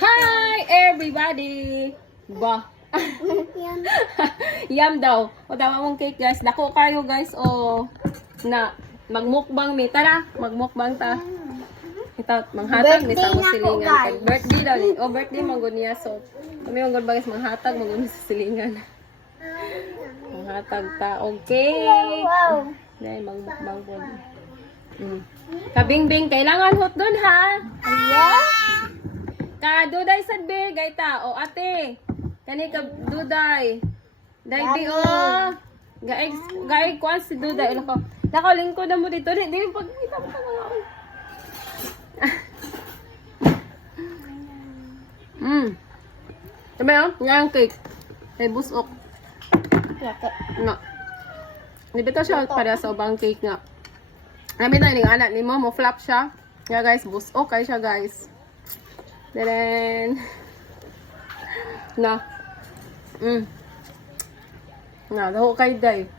Hi everybody! Ba? Yam daw. O tama mong cake guys. Dako kayo guys o na magmukbang mi. Tara, magmukbang ta. Ito, manghatag ni sa silingan. Birthday daw ni. O birthday manggod niya. So, kami manggod ba guys manghatag manggod sa silingan. Manghatag ta. Okay. Wow. Dahil magmukbang po. Kabing-bing, kailangan hot doon ha. Ayan. Ka duday sad be gayta o ate. Kani ka duday. Dai o. Gaig kwan si duday lako. Lako lingkod na mo dito. Di pagkita mo ka nga. Sabi yun, nga cake. Ay busok. No. Nibito siya para sa ubang cake nga. Namin na yung anak ni mo flop siya. Yeah guys, busok kay siya guys. Then, na. Na, daho kay day.